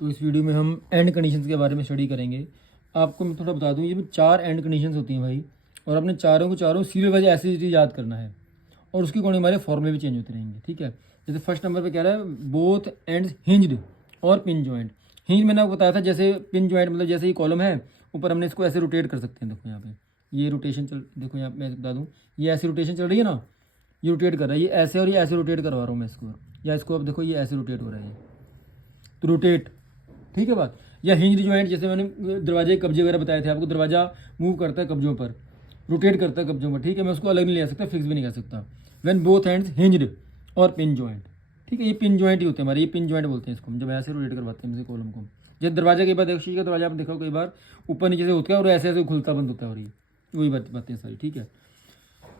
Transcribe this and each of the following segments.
तो इस वीडियो में हम एंड कंडीशंस के बारे में स्टडी करेंगे। आपको मैं थोड़ा बता दूं, ये 4 एंड कंडीशंस होती हैं भाई, और अपने चारों को चारों सीरियल वाइज ऐसे याद करना है, और उसके अकॉर्डिंग हमारे फॉर्मूले भी चेंज होते रहेंगे। ठीक है, जैसे फर्स्ट नंबर पे कह रहा है बोथ एंड्स हिंज्ड और पिन जॉइंट। हिंज मैंने आपको बताया था, जैसे पिन जॉइंट मतलब जैसे ये कॉलम है ऊपर, हमने इसको ऐसे रोटेट कर सकते हैं। देखो यहाँ पे ये रोटेशन चल, देखो यहाँ मैं बता दूँ, ये ऐसी रोटेशन चल रही है ना, ये रोटेट कर रहा है, ये ऐसे और ये ऐसे रोटेट करवा रहा हूँ मैं इसको, या इसको अब देखो ये ऐसे रोटेट हो रहा है, तो रोटेट। ठीक है बात। या हिंज जॉइंट, जैसे मैंने दरवाजे के कब्जे वगैरह बताए थे आपको, दरवाजा मूव करता है कब्जों पर, रोटेट करता है कब्जों पर। ठीक है, मैं उसको अलग नहीं ले सकता, फिक्स भी नहीं कर सकता। व्हेन बोथ हैंड्स हिंज्ड और पिन जॉइंट। ठीक है, ये पिन जॉइंट ही होते हैं हमारे, ये पिन जॉइंट बोलते हैं इसको, हम जब ऐसे रोटेट करवाते हैं कॉलम को। जब दरवाजा कई बार देखो, का दरवाजा आप देखो कई बार ऊपर नीचे से होता है और ऐसे ऐसे खुलता बंद होता है, और ये वही बातें सारी। ठीक है,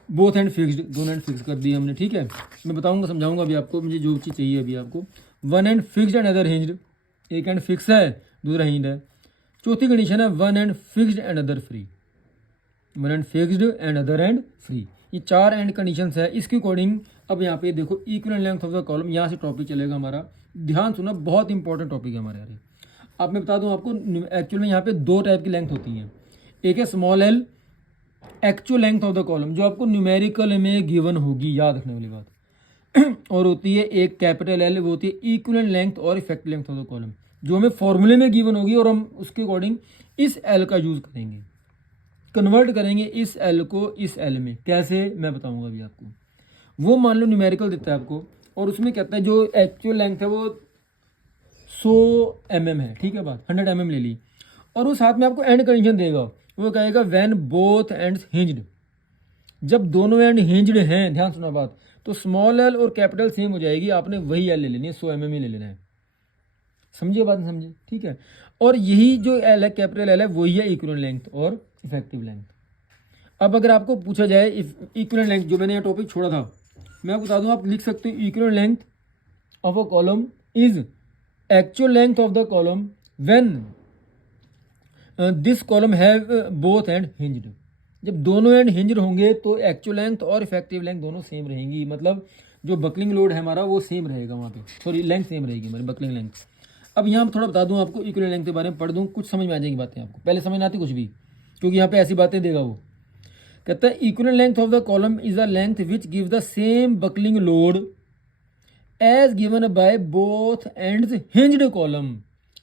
बोथ हैंड फिक्स्ड, दोनों हैंड फिक्स कर दिए हमने। ठीक है, मैं बताऊंगा समझाऊंगा अभी आपको, मुझे जो चीज़ चाहिए अभी आपको। One hand fixed and other hinged, एक हैंड फिक्स है दूसरा हिंज्ड है। चौथी कंडीशन है one hand fixed and other free, one hand fixed and other hand free. ये 4 एंड कंडीशंस है। इसके अकॉर्डिंग अब यहाँ पे देखो equal length of the column, यहाँ से टॉपिक चलेगा हमारा, ध्यान सुना, बहुत इंपॉर्टेंट टॉपिक है हमारे यार। अब मैं बता दूं आपको, एक्चुअल में यहाँ पे 2 टाइप की लेंथ होती हैं। एक है small L, actual length of the column, जो आपको न्यूमेरिकल में गिवन होगी, याद रखने वाली बात। और होती है एक कैपिटल एल, वो होती है इक्विवेलेंट लेंथ और effective length of the column, जो हमें फॉर्मूले में गिवन होगी, और हम उसके अकॉर्डिंग इस एल का यूज करेंगे, कन्वर्ट करेंगे इस एल को इस एल में। कैसे, मैं बताऊंगा अभी आपको। वो मान लो न्यूमेरिकल देता है आपको, और उसमें कहता है जो एक्चुअल लेंथ है वो 100 mm है। ठीक है बात, 100 mm ले ली, और वो साथ में आपको एंड कंडीशन देगा, वो कहेगा व्हेन बोथ एंड्स हिंज्ड, जब दोनों एंड हिंज्ड हैं, ध्यान सुना बात, तो स्मॉल एल और कैपिटल सेम हो जाएगी, आपने वही एल ले लेनी है, 100 mm ही ले लेना है। समझिए बात, समझिए। ठीक है, और यही जो एल है, कैपिटल एल है, वही है इक्विवेलेंट लेंथ और इफेक्टिव लेंथ। अब अगर आपको पूछा जाए इक्विवेलेंट लेंथ, जो मैंने यह टॉपिक छोड़ा था, मैं आपको बता दूं, आप लिख सकते हो equivalent length of a column is actual length of the column when this column have both and hinged. जब दोनों एंड हिंज्ड होंगे तो एक्चुअल लेंथ और इफेक्टिव लेंथ दोनों सेम रहेंगी, मतलब जो बकलिंग लोड है हमारा वो सेम रहेगा वहाँ पे, सॉरी लेंथ सेम रहेगी हमारी, बकलिंग लेंथ। अब यहाँ थोड़ा बता दूँ आपको, इक्विवेलेंट लेंथ के बारे में पढ़ दूँ, कुछ समझ में आ जाएंगी बातें आपको, पहले समझ ना आती कुछ भी, क्योंकि यहाँ पे ऐसी बातें देगा वो। कहता है equivalent length of the column is a length which give the same buckling load as given by both ends hinged column.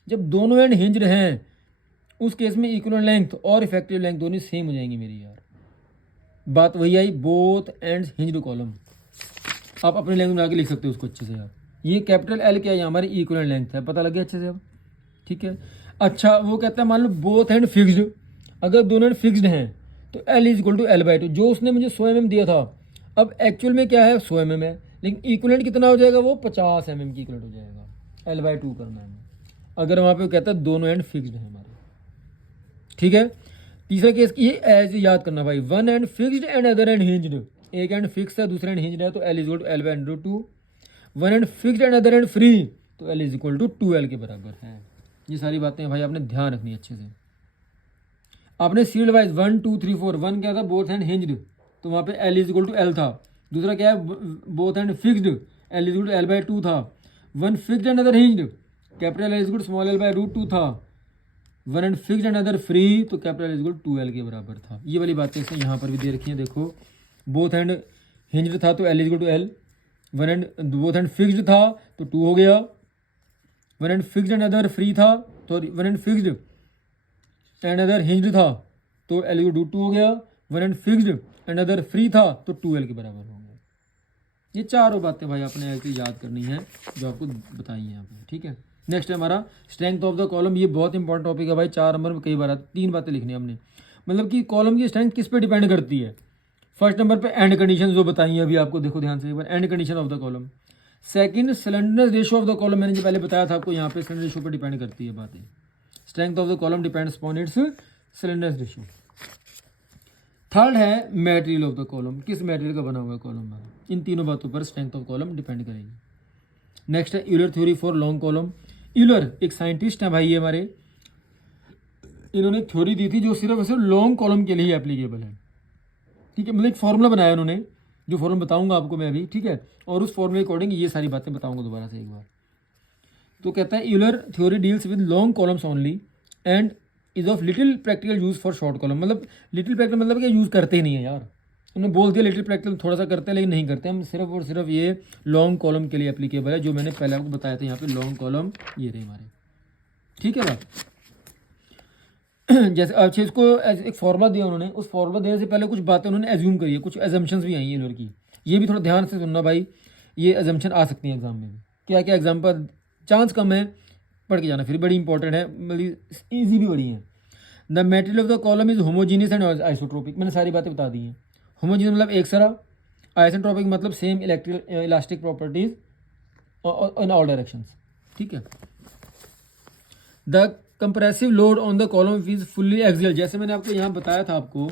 जब दोनों एंड हिंज्ड हैं उस केस में इक्विवेलेंट लेंथ और इफेक्टिव लेंथ दोनों सेम हो जाएंगी मेरी यार। बात वही आई, बोथ एंड्स हिंज्ड कॉलम, आप अपने लैंग्वेज में आके लिख सकते हो उसको अच्छे से यार। ये कैपिटल एल क्या है, हमारी इक्विवेलेंट लेंथ है, पता लग गया अच्छे से अब। ठीक है, अच्छा वो कहता है मान लो बोथ एंड फिक्स्ड, अगर दोनों एंड फिक्स्ड हैं तो L is equal to L by two, जो उसने मुझे 100 mm दिया था, अब एक्चुअल में क्या है 100 mm है, लेकिन इक्विवेलेंट कितना हो जाएगा, वो 50 mm की इक्विवेलेंट हो जाएगा, एल बाई टू करना है अगर वहाँ पे कहता है दोनों एंड फिक्स्ड है हमारे। ठीक है, तीसरा केस ये एज याद करना भाई, one end fixed and other end hinged, एक एंड फिक्स है दूसरा एंड हिंज्ड है, तो L is equal to L by under two. One end fixed and other end free, तो L is equal to 2l के बराबर है। ये सारी बातें भाई आपने ध्यान रखनी है अच्छे से। आपने सीरियल वाइज 1 2 3 4, 1 क्या था बोथ एंड हिंज्ड, तो वहाँ पे L is equal to L था। दूसरा क्या है both end fixed, L is equal to L by two था। One fixed and other hinged, capital L is equal to small L by root 2 था। One end fixed and other free, तो capital is equal to 2l के बराबर था। ये वाली बातें इसमें यहाँ पर भी दे रखी हैं, देखो बोथ एंड हिंज्ड था तो L is equal to L, one end both end fixed था तो 2 हो गया, one end fixed and other free था तो one end fixed and other hinged था तो एल इक्वल टू 2 हो गया, one end fixed and other free था तो 2l के बराबर हो गया। ये चारों बातें भाई आपने ऐसे याद करनी है जो आपको बताई हैं यहाँ पे। ठीक है, नेक्स्ट है हमारा स्ट्रेंथ ऑफ द कॉलम। ये बहुत इंपॉर्टेंट टॉपिक है भाई, 4 नंबर में कई बार 3 बातें लिखनी है हमने, मतलब कि कॉलम की स्ट्रेंथ किस पे डिपेंड करती है। फर्स्ट नंबर पे एंड कंडीशन जो बताई है अभी आपको, देखो ध्यान से एक बार, end condition of the column. Second slenderness ratio of the column, मैंने जो पहले बताया था आपको, यहाँ पे स्लेंडर रेशियो पर डिपेंड करती है बातें। Strength of the column depends upon its slenderness ratio. Third है मटेरियल ऑफ द कॉलम, किस मटेरियल का बना हुआ है कॉलम हमारा, इन तीनों बातों पर स्ट्रेंथ ऑफ कॉलम डिपेंड करेगी। नेक्स्ट है Euler theory for long column. Euler एक साइंटिस्ट है भाई, ये हमारे, इन्होंने थ्योरी दी थी जो सिर्फ और सिर्फ लॉन्ग कॉलम के लिए एप्लीकेबल है। ठीक है, मतलब एक फॉर्मूला बनाया उन्होंने, जो फॉर्मूला बताऊंगा आपको मैं अभी। ठीक है, और उस फॉर्मूले के अकॉर्डिंग ये सारी बातें बताऊंगा दोबारा से एक बार। तो कहता है Euler theory deals with long columns only and is of little practical use for short column. मतलब लिटिल प्रैक्टिकल मतलब कि यूज़ करते ही नहीं है यार, उन्होंने बोल दिया लिटिल प्रैक्टिकल थोड़ा सा करते हैं लेकिन नहीं करते, हम सिर्फ और सिर्फ ये लॉन्ग कॉलम के लिए एप्लीकेबल है, जो मैंने पहले आपको बताया था यहाँ पे लॉन्ग कॉलम ये रहे हमारे, ठीक है बात। जैसे अच्छा इसको एक फॉर्मूला दिया उन्होंने, उस फॉर्मूला देने से पहले कुछ बातें उन्होंने एज्यूम करी है, कुछ एजम्पन्स भी आई हैं यूलर की, ये भी थोड़ा ध्यान से सुनना भाई, ये एजम्पन आ सकती हैं एग्जाम में भी। क्या क्या एग्जाम्पल, चांस कम है, पढ़ के जाना फिर, बड़ी इंपॉर्टेंट है, मतलब ईजी भी बड़ी है। The material of the column is homogeneous and isotropic, मैंने सारी बातें बता दी हैं। होमोजीनियस मतलब एक सारा, आइसोट्रोपिक मतलब same elastic properties in all directions, ठीक है। The compressive load on the column is fully axial, जैसे मैंने आपको यहाँ बताया था, आपको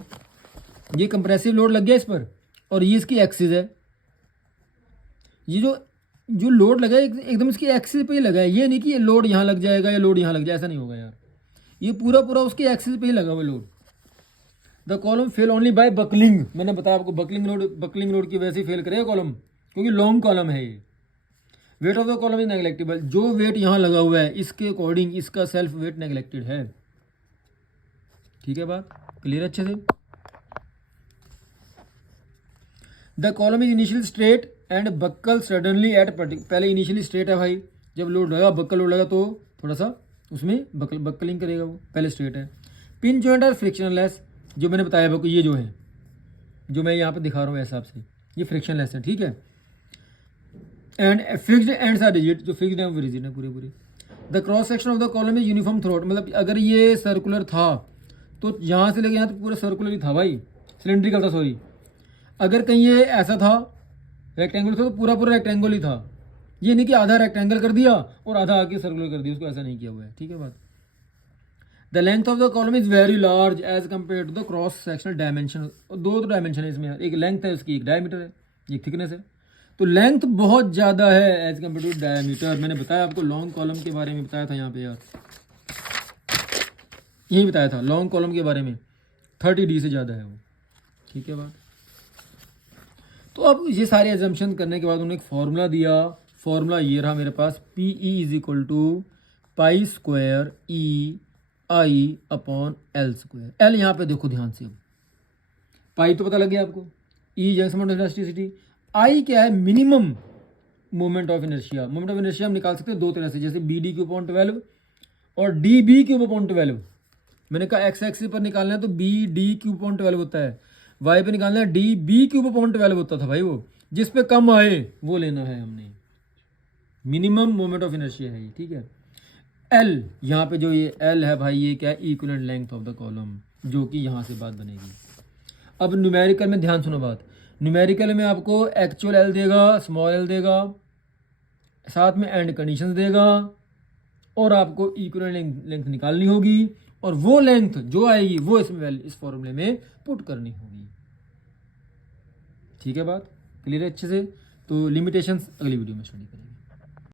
ये कंप्रेसिव लोड लग गया इस पर और ये इसकी एक्सिस है, ये जो लोड लगा है एकदम इसकी एक्सिस पे ही लगा है, ये नहीं कि ये लोड यहाँ लग जाएगा या लोड यहाँ लग जाए, ऐसा नहीं होगा यार, ये पूरा पूरा उसकी एक्सिस पे ही लगा हुआ load. The column fail only by buckling, मैंने बताया आपको बकलिंग लोड की वजह से फेल करेगा कॉलम, क्योंकि लॉन्ग कॉलम है ये। Weight of the column is negligible, जो वेट यहाँ लगा हुआ है इसके अकॉर्डिंग इसका सेल्फ वेट नेग्लेक्टेड है, ठीक है बात क्लियर अच्छे से। The column is initial straight and buckle suddenly eight पहले इनिशियली स्ट्रेट है भाई, जब लोड लगा बक्कल लोड लगा तो थोड़ा सा उसमें बक्कलिंग करेगा, वो पहले स्ट्रेट है। पिन जॉइंट और फ्रिक्शनलेस, जो मैंने बताया आपको ये जो है, जो मैं यहाँ पे दिखा रहा हूँ हिसाब से, ये फ्रिक्शनलेस है, ठीक है। End fixed ends are rigid, जो फिक्स्ड है वो रिजिड है पूरे पूरे। The cross section of the column is uniform throughout, मतलब अगर ये सर्कुलर था तो यहाँ से लेके यहाँ तो पूरा सर्कुलर ही था भाई, सिलेंड्रिकल था सॉरी, अगर कहीं ये ऐसा था रेक्टेंगल था तो पूरा पूरा रेक्टेंगल ही था, ये नहीं कि आधा रेक्टेंगल कर दिया और आधा आके सर्कुलर कर दिया, उसको ऐसा नहीं किया हुआ है, ठीक है बात। The length of the column is very large as compare to the cross sectional dimension, दो डायमेंशन है इसमें, एक लेंथ है उसकी, एक डायमीटर है, एक थिकनेस है, तो लेंथ बहुत ज़्यादा है एज कम्पेयर टू डायमीटर। मैंने बताया आपको लॉन्ग कॉलम के बारे में बताया था यहाँ पे यार, यही बताया था लॉन्ग कॉलम के बारे में, 30D से ज़्यादा है वो, ठीक है बात। तो अब ये सारे एजम्पशन करने के बाद उन्होंने एक फार्मूला दिया, फार्मूला ये रहा मेरे पास, PE is equal to pi square EI upon L square. L यहाँ पे देखो ध्यान से, अब पाई तो पता लग गया आपको, E junction moment of elasticity, I क्या है minimum moment of inertia. Moment of inertia हम निकाल सकते हैं दो तरह से, जैसे BD क्यूब अपॉन 12 और DB क्यूब अपॉन 12। मैंने कहा एक्स एक्सिस पर निकालना है तो BD क्यूब अपॉन 12 होता है, वाई पे निकालना है DB क्यूब अपॉन 12 होता था भाई, वो जिस पे कम आए वो लेना है हमने, मिनिमम मोमेंट ऑफ इनर्शिया है ये, ठीक है। L यहाँ पे जो ये L है भाई, ये क्या है equivalent length of the column, जो कि यहाँ से बात बनेगी। अब न्यूमेरिकल में ध्यान सुनो बात, न्यूमेरिकल में आपको एक्चुअल L देगा, स्मॉल l देगा, साथ में एंड कंडीशंस देगा, और आपको इक्विवेलेंट लेंथ निकालनी होगी, और वो लेंथ जो आएगी वो इसमें इस फॉर्मूले में पुट करनी होगी, ठीक है बात क्लियर है अच्छे से। तो लिमिटेशंस अगली वीडियो में स्टडी करेंगे।